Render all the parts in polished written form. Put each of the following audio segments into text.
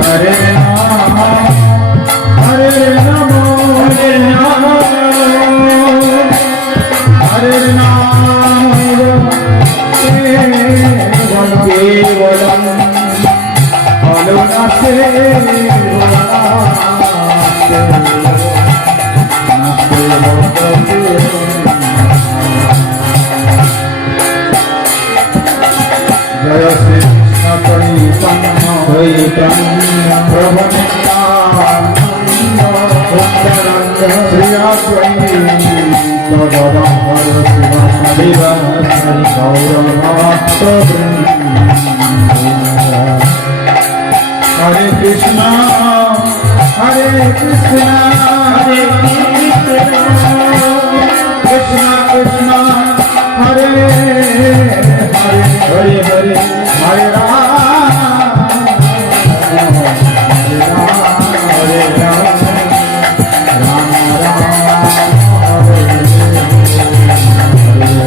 Hare Rama, Hare Rama, Hare Rama, Hare Rama, Kevalam, Alunase, Jaya Shri Krishna Chaitanya Prabhu Nityananda Shri Advaita Gadadhara Sivasadi Vasari Gaurabhakta Vrinda Hare Krishna Hare Krishna Hare Krishna Krishna Krishna Hare Hare Hare Hare Hare Rama Hare Rama Hare Rama Rama Rama Hare Hare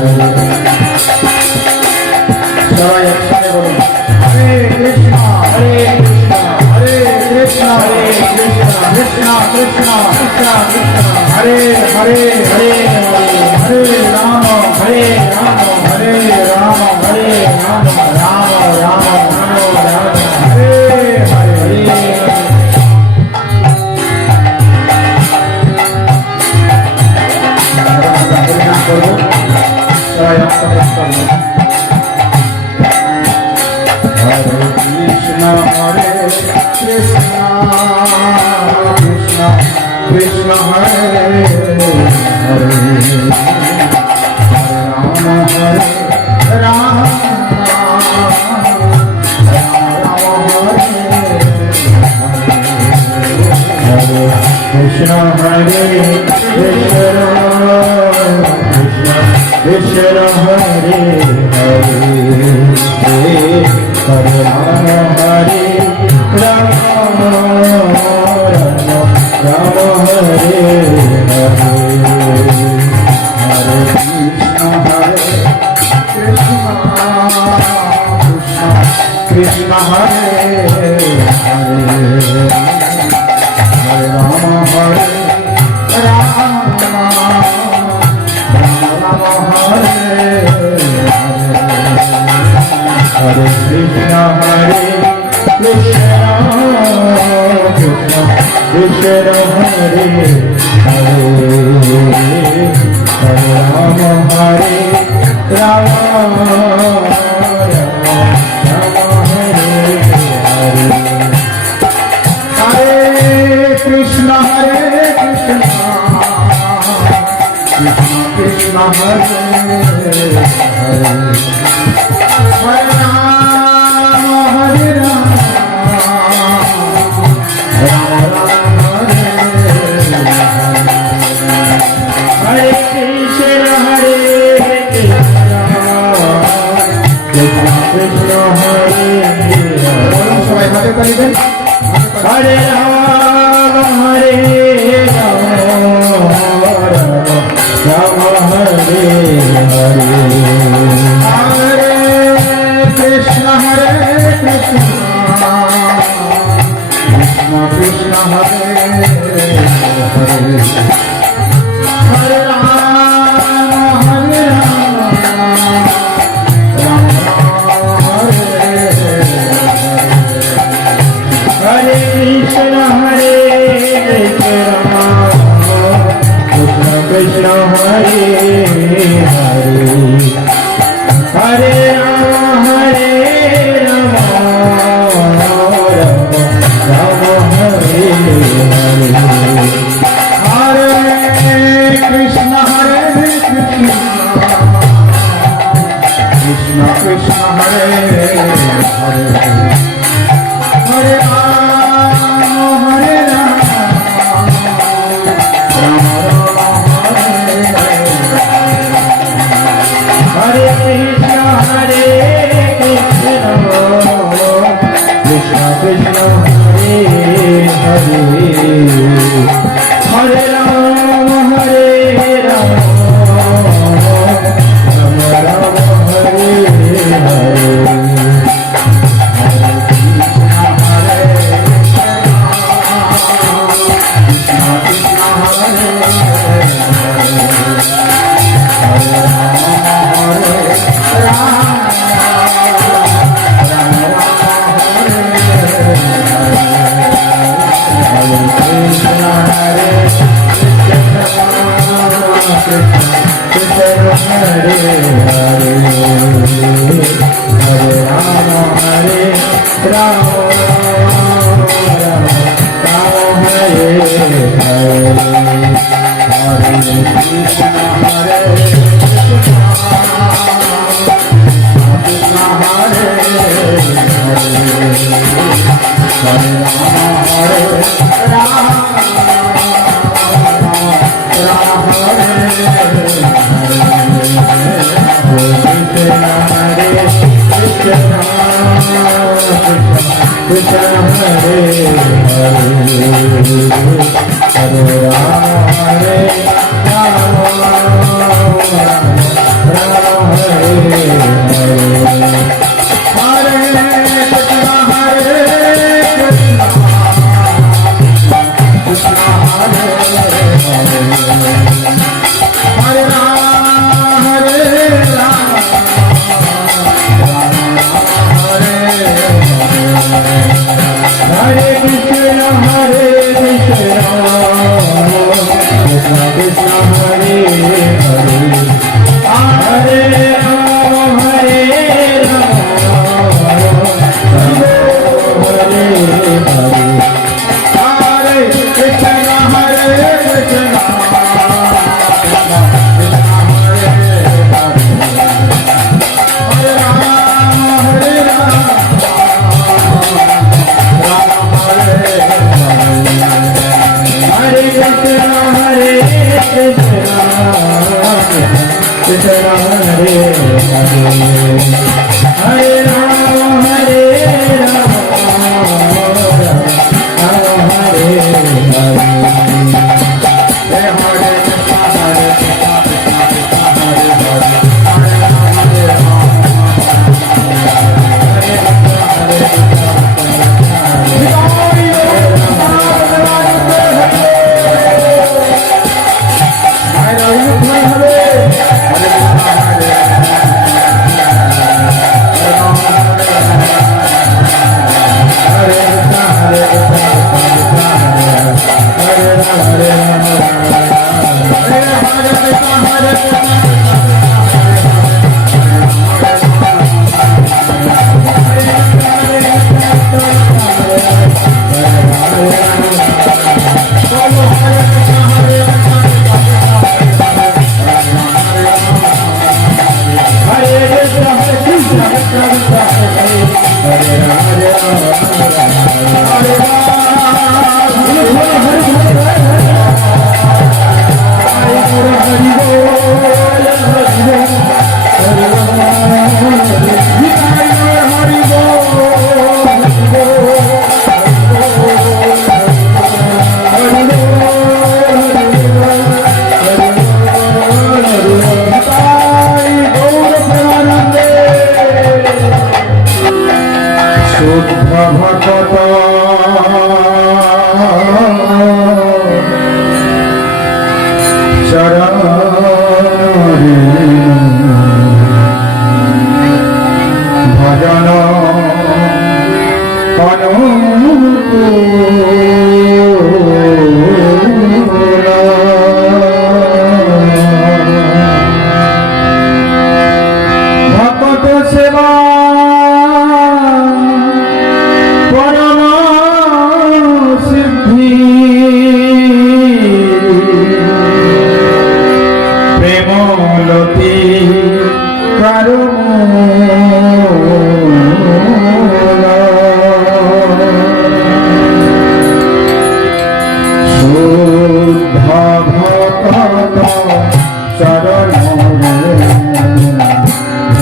Hare Krishna Hare Krishna Hare Krishna Krishna Krishna Krishna Krishna Hare Hare Hare Hare Rama Hare Rama Hare Rama Hare Rama Rama Rama Rama Hare Hare Krishna Hare Krishna Krishna Krishna Hare Hare Rama Hare Rama Krishna Hare Krishna Krishna Hare Hare Hare Rama Hare Rama Rama Hare Hare Hare Krishna Krishna Hare Hare Hare Rama Hare Rama Rama Hare Hare Krishna Hare Krishna Krishna Krishna Hare Hare Hare Rama Hare Rama Rama Hare Hare Hare Krishna Hare Krishna Krishna Krishna Hare Hare Hare Rama Hare Rama Rama Rama Hare Hare Krishna Hare Krishna Krishna Krishna Hare Hare সবাই হাতে তালি দেন Hare Rama Hare Rama Rama Hare Hare Hare Krishna Hare Krishna Krishna Krishna Hare Hare Hare Rama Hare Rama Rama Hare Hare Krishna Hare Krishna Krishna Krishna Hare Hare Hare Rama Hare Rama Rama Hare Hare Hare Krishna Hare Krishna Krishna Krishna Hare Hare Hare Rama Hare Rama Rama Rama Hare Hare Krishna Hare Krishna Krishna Krishna Hare Hare Hare Rama Hare Rama Rama Rama Hare Hare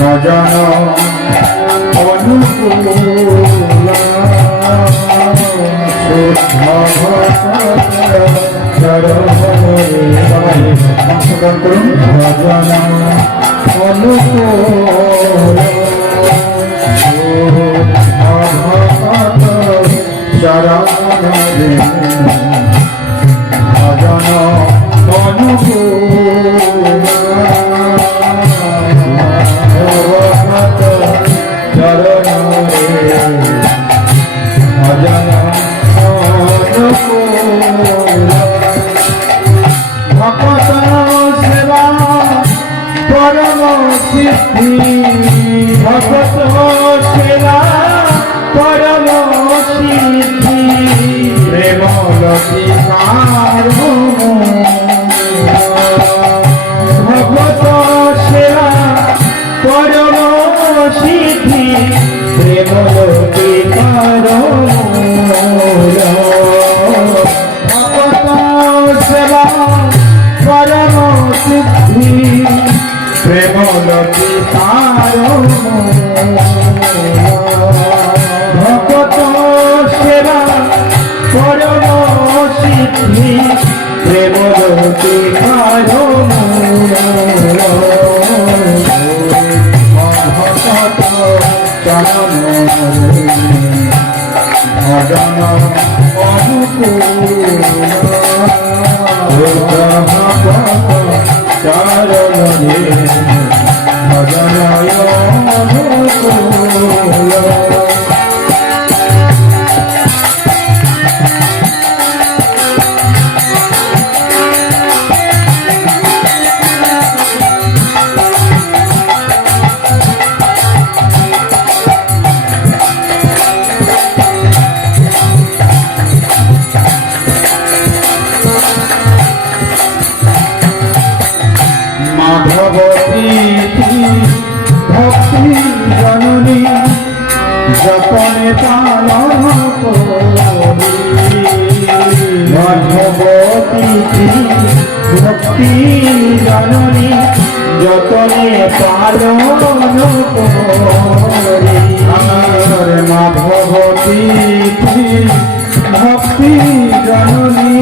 ভজন তুলসী তার ভকত সেবা পরম সিদ্ধি প্রেম জ্যোতি তার ভকত চরণ ভজন অনুকূল চরণে ভজনয় অনুকূল ভক্তি জননী যতনে পালন ভগবতী ভক্তি জননী যতনে পালন মাধবতী ভক্তি জননী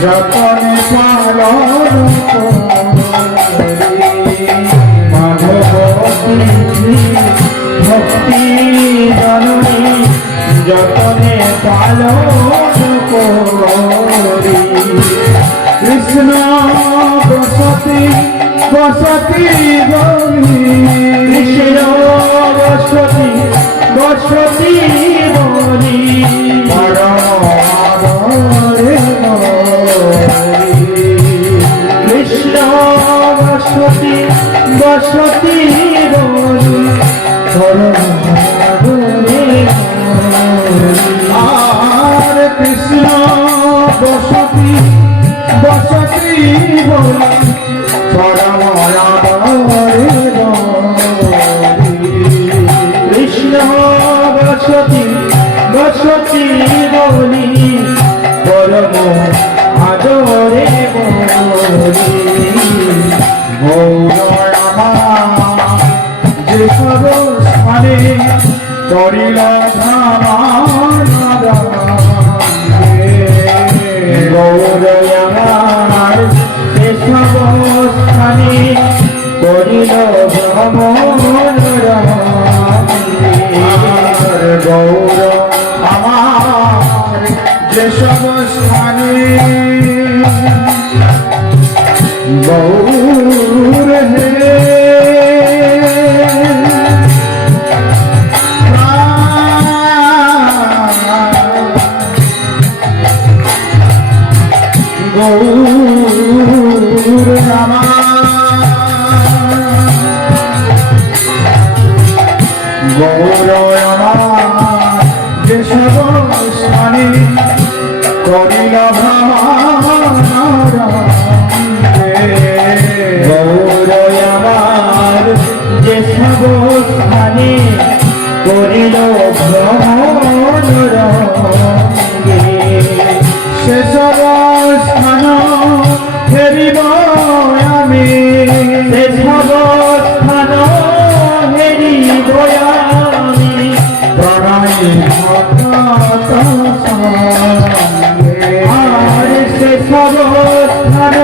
যতনে পালন মাধবতী ভক্তি জননী যতনে পালন করি কৃষ্ণ বসতি বসতি বলি কৃষ্ণ বসতি বসতি বলি কৃষ্ণ বসতি বসতি বলি আর কৃষ্ণ বসতি বসতি বলি কৃষ্ণ বসতি বসতি বলি পরম আদরে বলি গৌর আমার যে সব স্থানে করিল গৌর আমার যে সব স্থানে করিল ভ্রমণ গৌর আমার যে সব স্থানে গৌর হে গৌর গৌর আমার যে সব স্থানে করিল গৌর আমার যে সব স্থানে করিল ভ্রমণ সে সব স্থান ফেরিব আমি সে সব স্থান ফেরিব আমি প্রণয় ভগত আর সে সব স্থান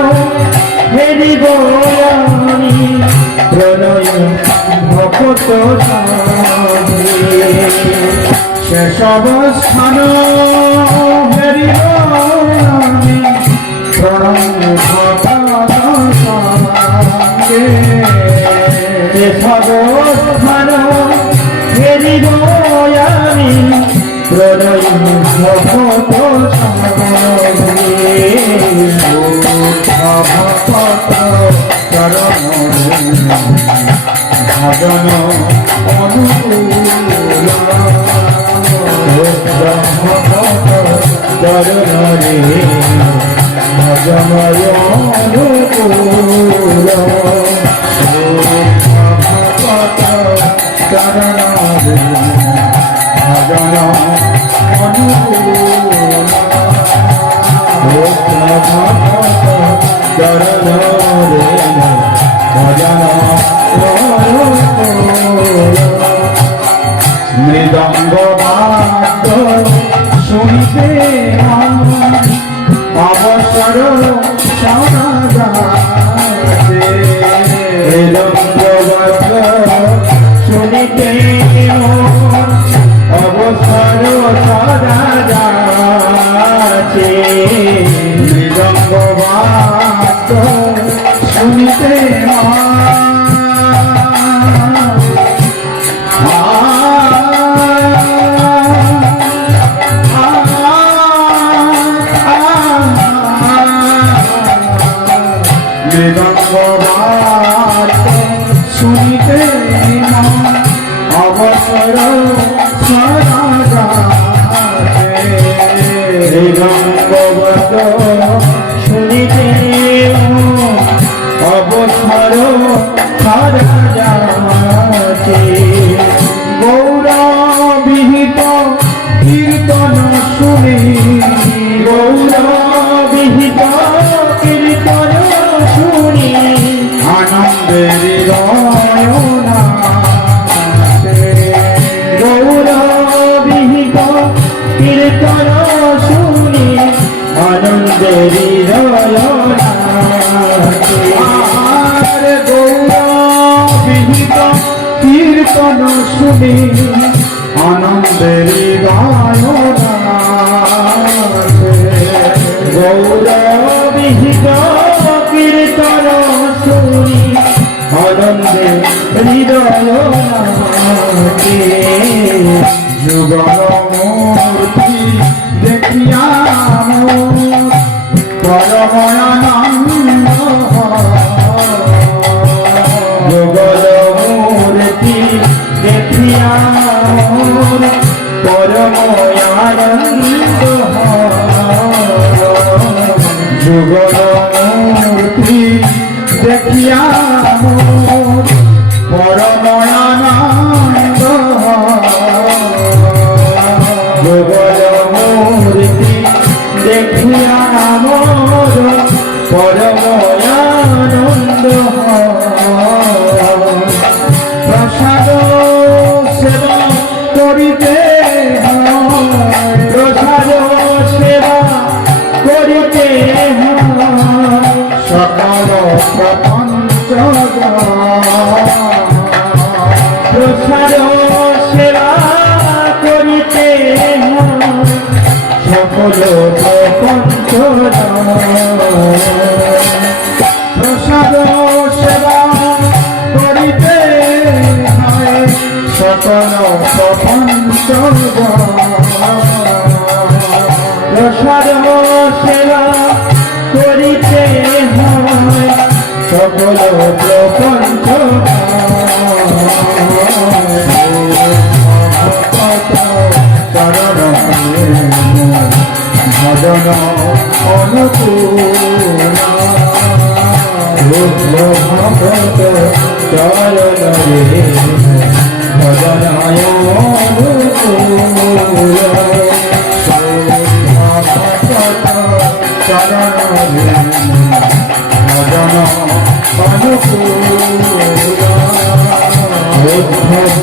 ফেরিব আমি প্রণয় ভগত সে সব স্থান ফেরিব আমি প্রণয় ভগত সব স্থান ফেরিব আমি প্রণয় ভগত চরণ ভজন অনুকূল চরণে ভজনয় অনুকূল চরণ ভজন অনুকূল মৃদঙ্গ বাদ্য শুনিতে অবসর শোনা যাচ্ছে মৃদঙ্গ বাদ্য শুনিতে অবসর শোনা যাচ্ছে মৃদঙ্গ বাদ্য শুনিতে শুনিতে অবসর শুনিতে অবসর গৌরবিহিত কীর্তন শুনি গৌরবিহিত কীর্তন শুনি আনন্দের হৃদয় নাচে গৌরবিহিত কীর্তন শুনি আনন্দের হৃদয় নাচে আর গৌরবিহিত কীর্তন শুনি আনন্দের হৃদয় নাচে গৌরবিহিত কীর্তন শুনি আনন্দে হৃদয় নাচে যুগল মূর্তি দেখিয়া পরমানন্দ যুগল মূর্তি দেখিয়া পরমানন্দ যুগল মূর্তি দেখিয়া পরমানন্দ যুগল মূর্তি দেখিয়া পরমানন্দ প্রসাদ সেবা করিতে প্রসাদ সেবা করিতে সকল প্রপঞ্চ প্রসাদ সেবা করিতে সকল প্রপঞ্চ প্রসাদ সেবা করিতে সকল প্রপঞ্চ প্রসাদ সেবা করিতে সকল প্রপঞ্চ চরণ ভজন অনুকূলা ভগত চরণ ভজনায় অনুকূলা চরণ ভজন অনুকূলা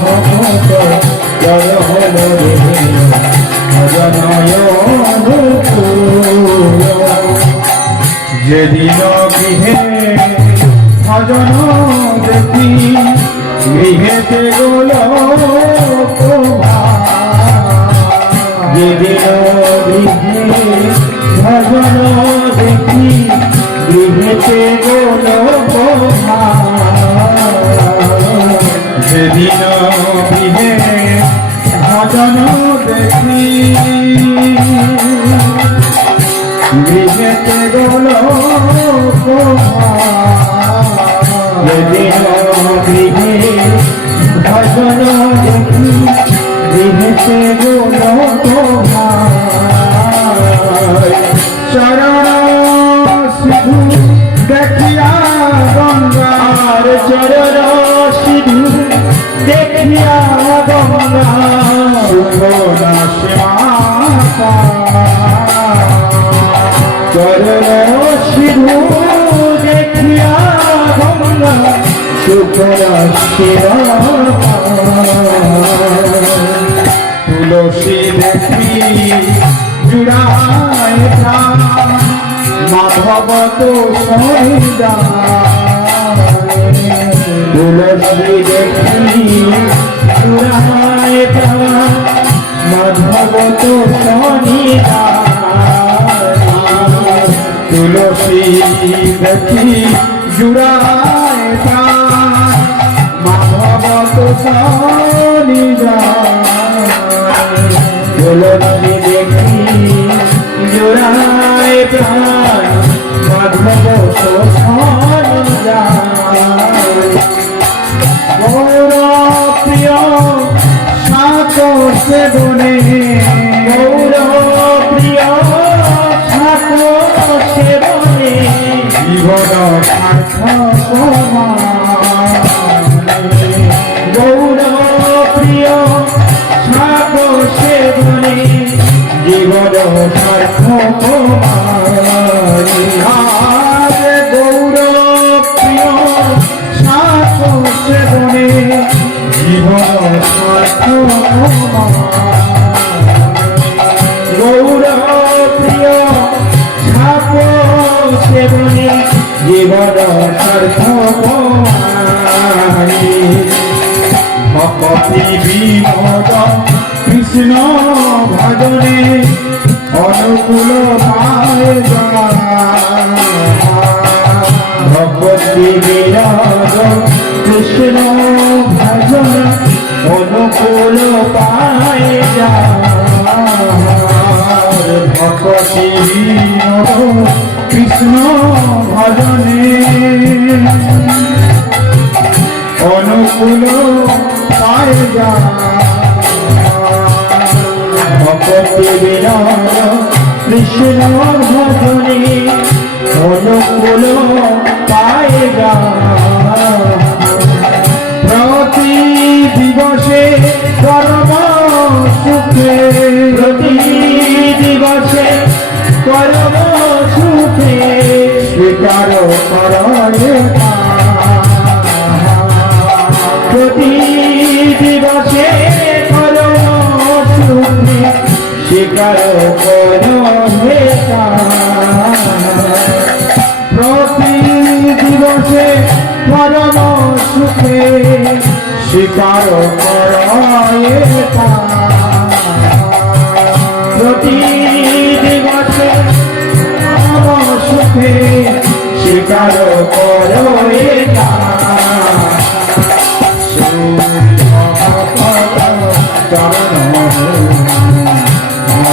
ভগত চরণ ভজনায় অনুকূলা যেদিন গৃহে ভজন দেখি গৃহেতে গোল যেদিন গৃহে ভজন দেখি গৃহেতে গোল যেদিন গৃহে ভজন দেখি গৃহেতে গোল যেদিন গৃহে ভজন দেখি গৃহেতে গোল চরণ সিধু দেখিয়া গঙ্গার চরণ সিধু দেখিয়া গঙ্গা সুখনা শ্যামা তুলসী দেখি জুড়ায় প্রাণ মাধব তো তুলসী দেখি জুড়ায় প্রাণ মাধব তো তুলসী দেখি জুড়ায় প্রাণ মাধব তো তুলসী দেখি জোড়ায় প্রাণ মাধব গৌর প্রিয় সাত সেবনে গৌর প্রিয় সাত সেবনে জীবন সার্থক গৌর প্রিয় সাত সেবনে জীবন সার্থক গৌর প্রিয় সাত সেবনে জীবন সার্থক গৌর প্রিয় সাত সেবনে জীবন সার্থক ভক্তি বিনোদ কৃষ্ণ ভজনে অনুকূল পায় ভক্তি বিনোদ কৃষ্ণ ভজন অনুকূল পায় ভক্তি বিনোদ কৃষ্ণ ভজনে অনুকূল পায় ভক্তি বিনোদ কৃষ্ণ ভজনে অনুকূল পায় প্রতি দিবসে কর্ম সুখে প্রতি দিবসে কর্ম সুখে স্বীকার করে প্রতি দিবসে কর্ম সুখে স্বীকার করে প্রতি দিবসে পরম সুখে স্বীকার করে প্রতি দিবসে পরম সুখে স্বীকার করে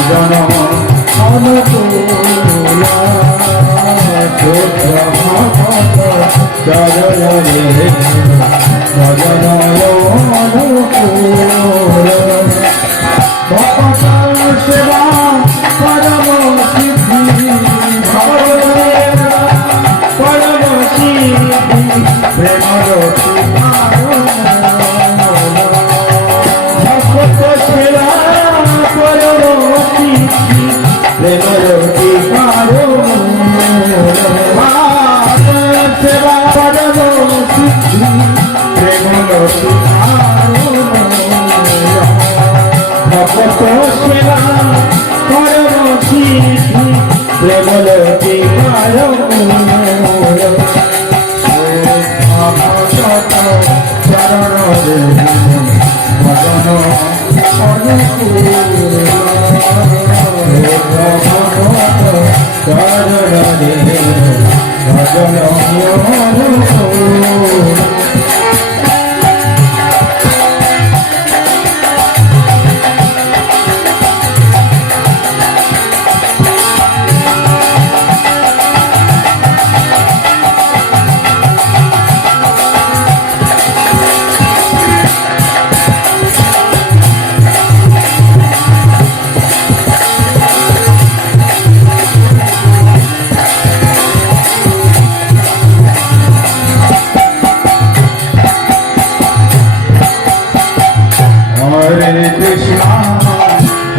ভজন অনুকূল ভজন অনুকূল ভক্ত সেবা পরম সিদ্ধি পরম সিদ্ধি প্রেমর ভক্ত সেবা পরম সিদ্ধি প্রেমর সেবা পরম সিদ্ধি প্রেমর ভক্ত সেবা পরম সিদ্ধি প্রেমর চরণ ভজন অনুকূল ভজন অনুকূল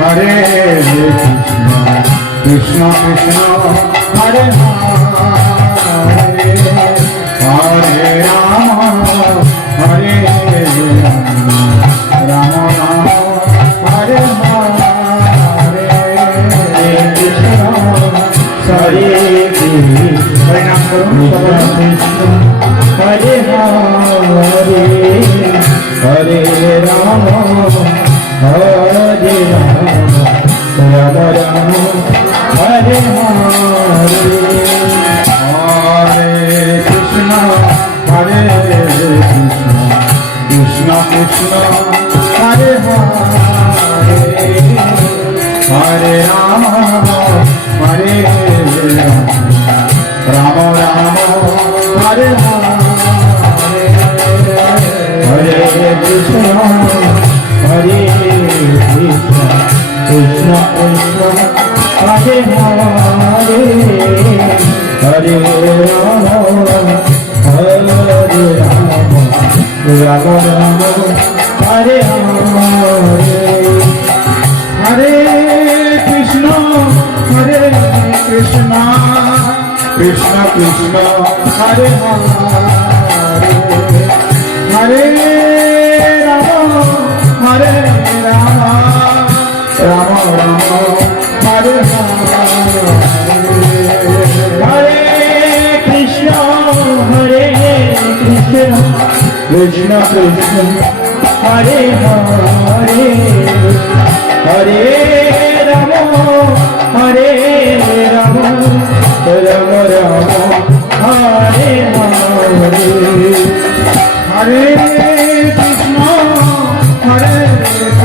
Hare Krishna Krishna Hare Hare Hare Rama Krishna Krishna Hare Hare Hare Rama Hare Rama Rama Rama Hare Hare Hare Krishna Hare Krishna Krishna Krishna Hare Hare Hare Rama Hare Rama Rama Rama Hare Hare Hare Krishna Hare Krishna Krishna Krishna Hare Hare Hare Rama Hare Rama Rama Rama Hare Hare Hare Krishna Hare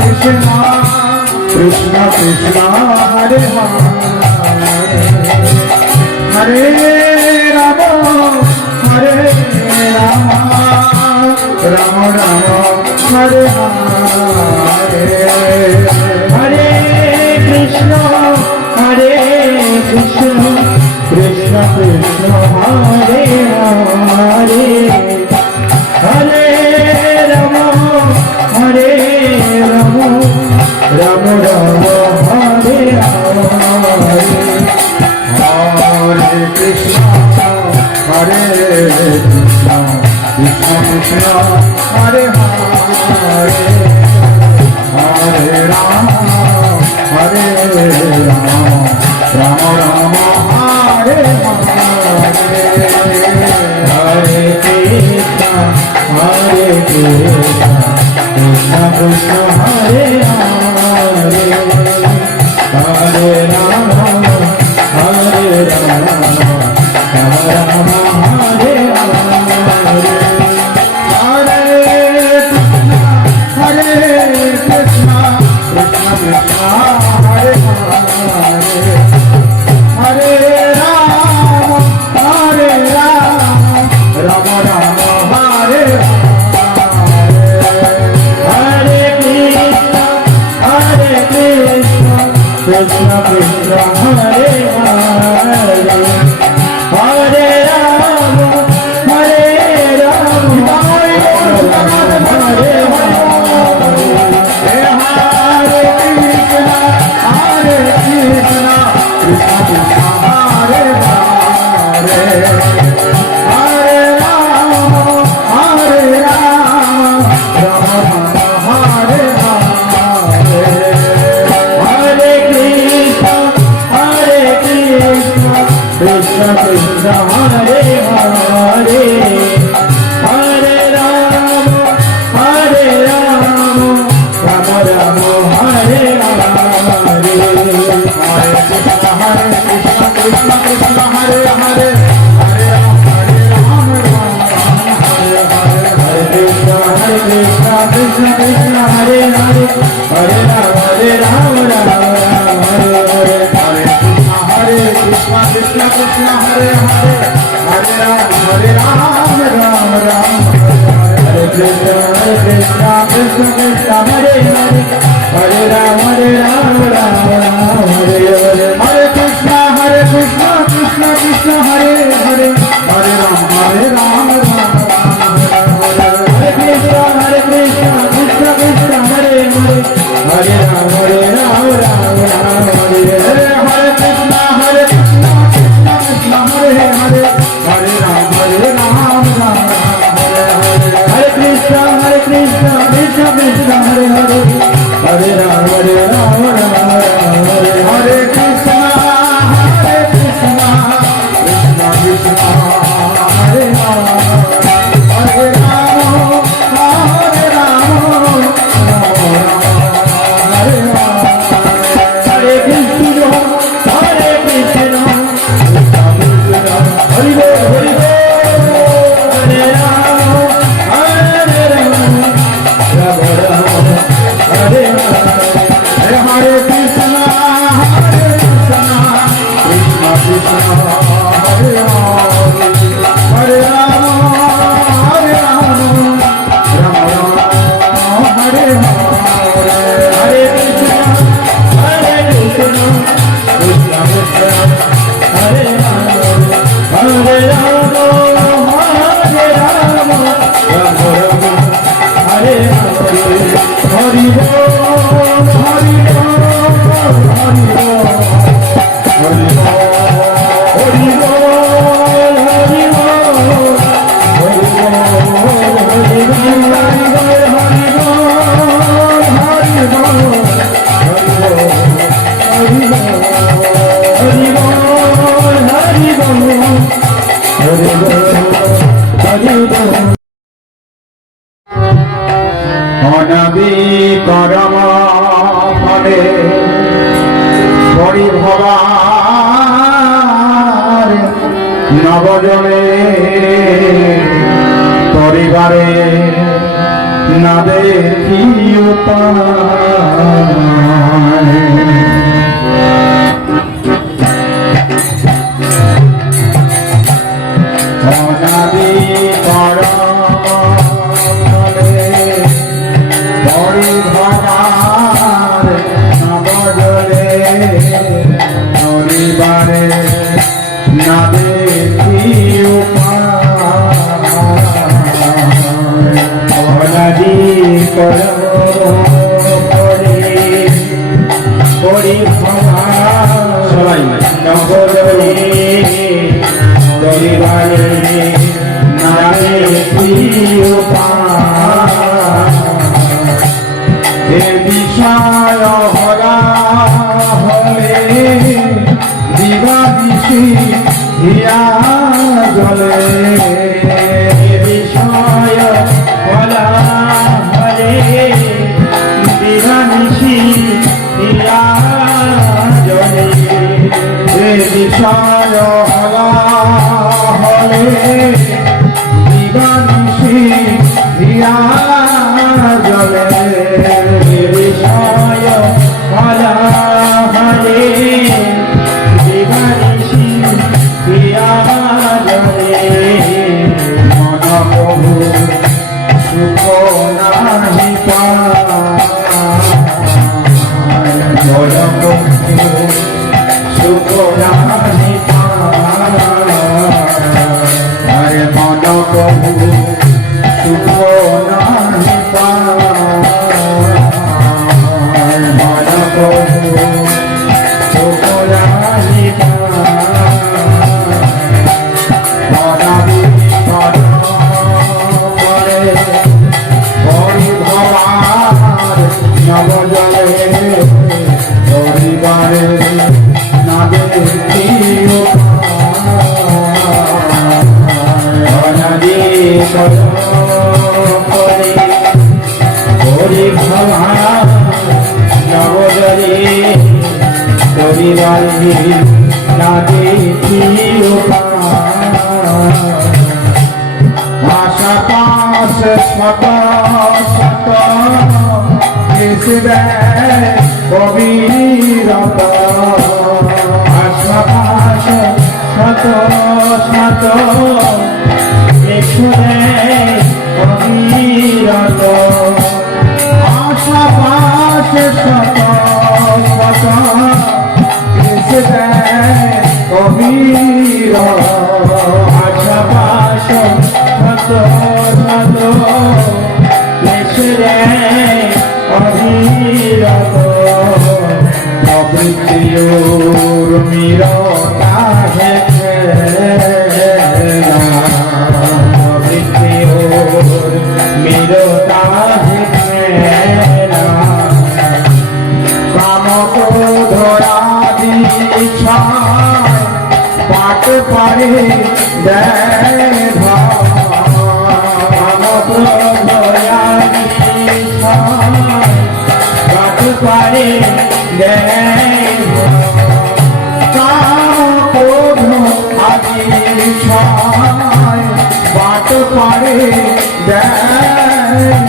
Krishna Krishna Krishna Hare Hare Hare Rama Hare Rama Rama Rama Hare Hare Hare Krishna Hare Krishna Krishna Krishna Hare Hare Hare Rama Hare Rama Rama Rama Hare Hare Hare Krishna Hare Krishna Krishna Krishna Hare Hare Hare Rama Hare Rama Rama Rama Hare Hare Krishna Krishna Krishna Hare Hare Hare Rama Hare Rama Rama Rama Hare Hare Krishna Krishna Krishna Hare Hare Hare Rama Hare Rama Hare Krishna Krishna Hare Hare Hare Rama Hare Rama Rama Rama Hare Hare Hare Krishna Krishna Krishna Hare Hare Hare Rama Hare Hare Krishna Krishna Krishna Hare Hare Hare Rama Rama Hare Hare Hare Krishna Krishna Krishna Hare Hare Hare Rama Rama Hare Krishna Krishna Krishna Hare Hare Hare Rama Rama Hare Hare Hare Krishna Krishna Krishna Hare Hare Hare Rama Rama Hare Krishna Krishna Krishna Hare Hare Hare Rama Rama Hare Hare Hare Krishna Krishna Krishna Hare Hare Hare Rama Hare Hare Hare Krishna Krishna Krishna Hare Hare Hare Ram, Hare Ram, Ram Ram, Hare Hare Krishna, Krishna Krishna, Hare Ram, Hare Ram, Hare Ram, Ram Ram, Hare Ram, Hare Krishna, Hare Krishna, Krishna Krishna, Hare Hare, Hare Ram, Hare Ram, Ram Ram, Hare Hare, Hare Krishna, Krishna Krishna, Hare Hare, Hare Ram, Hare Ram, Ram Ram, Hare Hare, Hare Krishna, Krishna Krishna, Hare Hare, Hare Ram, Hare Ram, Ram Ram, Hare Hare, Hari Bol, Hari Bol, Hari Bol, Hari Bol, Hari Bol, Hari Bol, Hari অনাদি করম ফলে পরিভবার নবজনে পরিবারে না দেখি উপায় অনাদি করম ফলে পরিভবার নবজনে পরিবারে না দেখি অনাদি পরিভবার সবাই নবজনে পরিবারে না দেখি এ বিষয় হরা হলে দিবাদিশি হিয়া জলে এ বিষয় হরা হলে দিবাদিশি হিয়া জলে এ বিষয় হরা হলে দিবাদিশি হিয়া জলে বিষয় হলা হলে দিবানিশি প্রিয়া জলে মন প্রভু সুখ নাহি পায় মন প্রভু সুখ নাহি পায় মন প্রভু সুখ নাহি পায় মন প্রভু সুখ নাহি পায় পরে পরিভবার নবজলে পরিবারে না দেখি অনাদি করে পরিভবার নবজলে পরিবারে না দেখি আশাপাশ শত শত কবিরত আশাপাশ শত শত কবিরত আশাপাশ শত শত কবির আশাপাশ শত শত অভিরত অবৃত্তির মিরতা অবৃত্তির মিরতা পাট পারে দেব পাট পারে দেব কাম ক্রোধ আদি পাট পারে দেব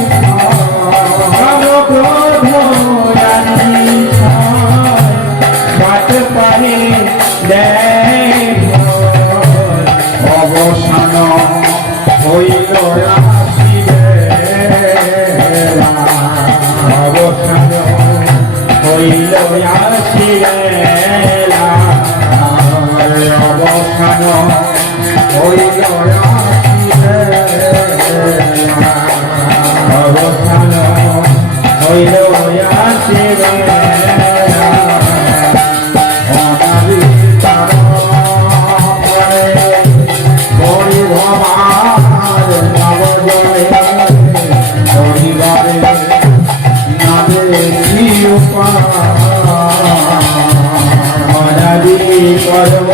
কাম ক্রোধ আদি পাট পারে দেব অবসান হইল আসিবেলা অবসান হইল আসিবেলা অবসান হইল আসিবেলা অবসান হইল আসিবেলা কর্ম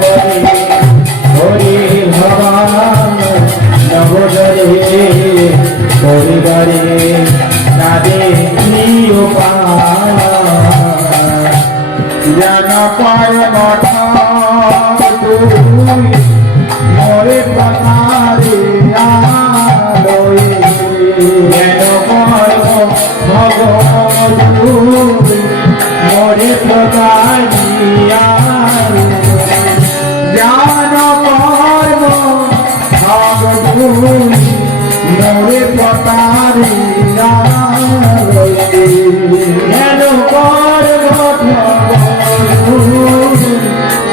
করি হরি ভগবান নবদরে পরিবারে নাদে জ্ঞান পায় মঠা মরে কথারে আলোয় জ্ঞান কর্ম ভগবান মরে প্রকাশিয়া জ্ঞান কর্ম ভগবান মরে প্রকাশিয়া জ্ঞান কর্ম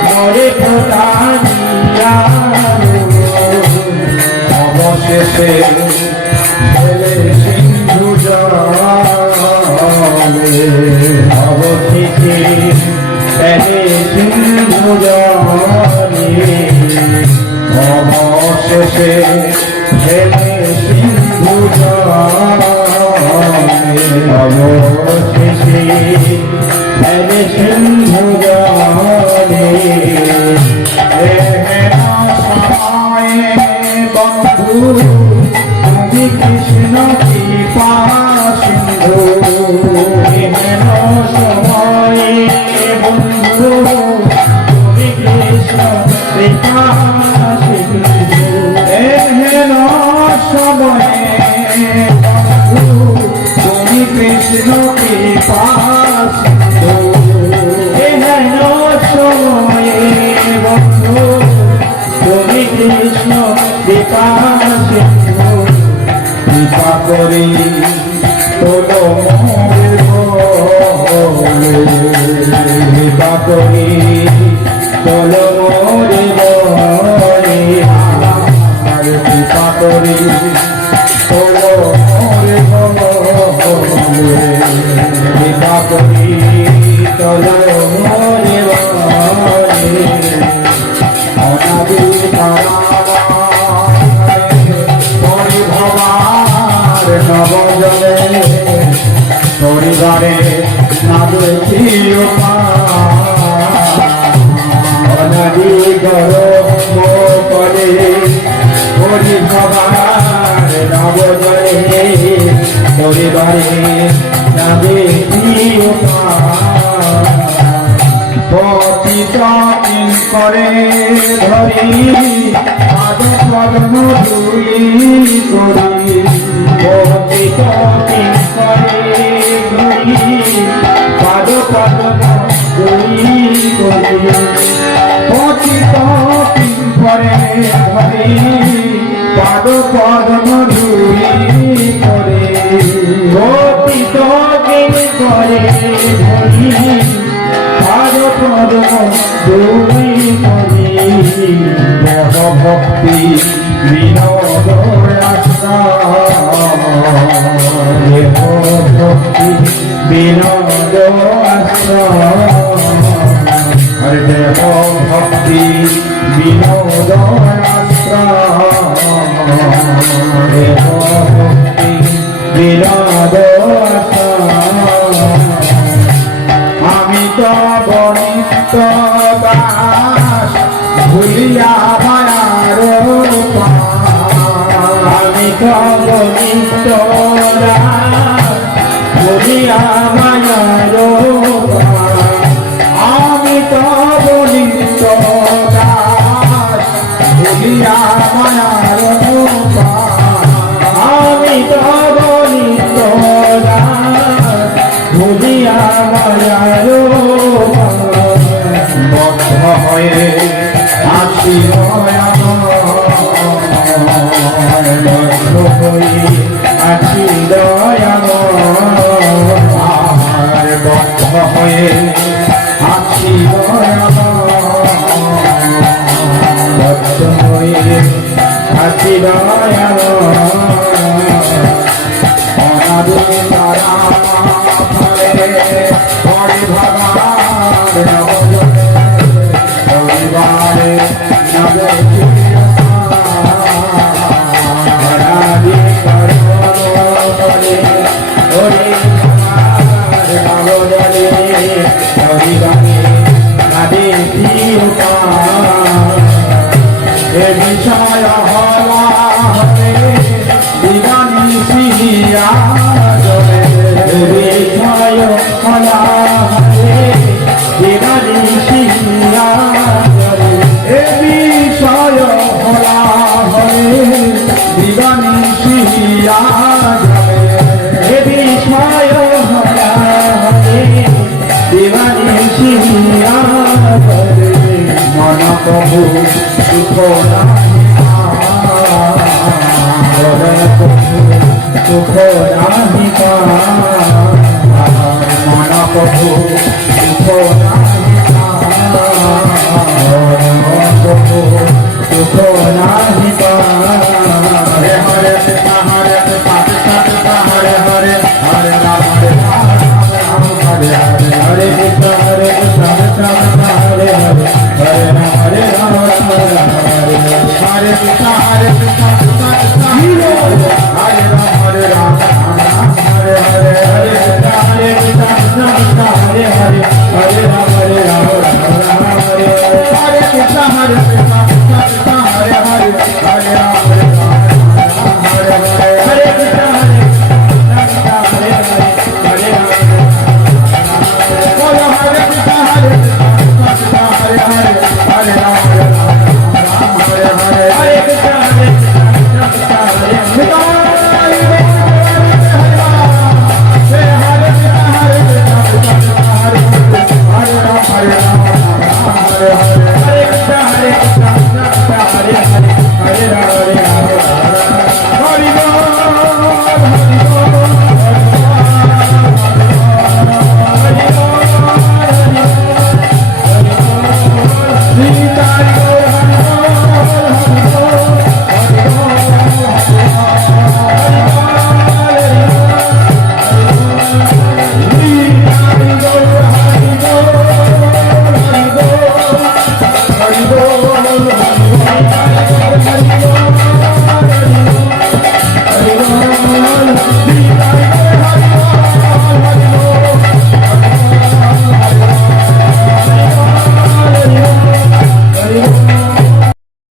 মরে প্রকাশিয়া অবশেষে সিন্ধু জলে অবশেষে সিন্ধু জলে অবশেষে সিন্ধু জলে অবশেষে সিন্ধু জলে সময়ে বন্ধু তুমি কৃষ্ণ কৃপা সিন্ধু সময়ে বন্ধু তুমি কৃষ্ণ কৃপা সিন্ধু এহেন সময়ে বন্ধু তুমি কৃষ্ণ কৃপা সিন্ধু এহেন সময়ে বন্ধু তুমি কৃষ্ণ কৃপা সিন্ধু কৃপা করি তোলো মোরে কৃপা করি তোলো মোরে বলে আর কৃপা করি তোলো মোরে বলে কৃপা করি তোলো মোরে বলে অনাদি পরিভবার নবজলে পরিবারে নাদে অনাদি গরম করে পরিভবার নবজলে পরিবারে নাদে পতিত করে ধরি পাদ পদ্ম ধুলি করি পতিত করে ধরি পাদ পদ্ম ধুলি করি পতিত করে ধরি পাদ পদ্ম ধুলি করে পতিত করে ধরি পাদ পদ্ম ধুলি করি দেহ ভক্তি বিনোদ দেহ ভক্তি বিনোদ দেহ ভক্তি বিনোদ দেহ ভক্তি বিনোদ আমি তো বনিত ভুলিয়া মায়ার আমি তব নিত্য ভুলিয়া মায়ার আমি তব নিত্য ভুলিয়া মায়ার আমি তব নিত্য ভুলিয়া মায়ার বদ্ধ হয়ে আছি আছি দয়াময় বদ্ধ হয়ে আছি বদ্ধ হয়ে আছি অনাদি তারা পরে পরিবারে বিষয় হলা দিবানী সিহিয়া বিষয় হলা দিবানী সিহিয়া বিষয় হলা দিবানী সিহিয়া বিষয় হলা দিবানী সিহিয়া মন প্রভু সুখ সুখ নাহি মন প্রভু সুখ প্রভু সুখ নাহি হরে হরে কৃষ্ণ হরে কৃষ্ণ কৃষ্ণ কৃষ্ণ হরে হরে হরে রাম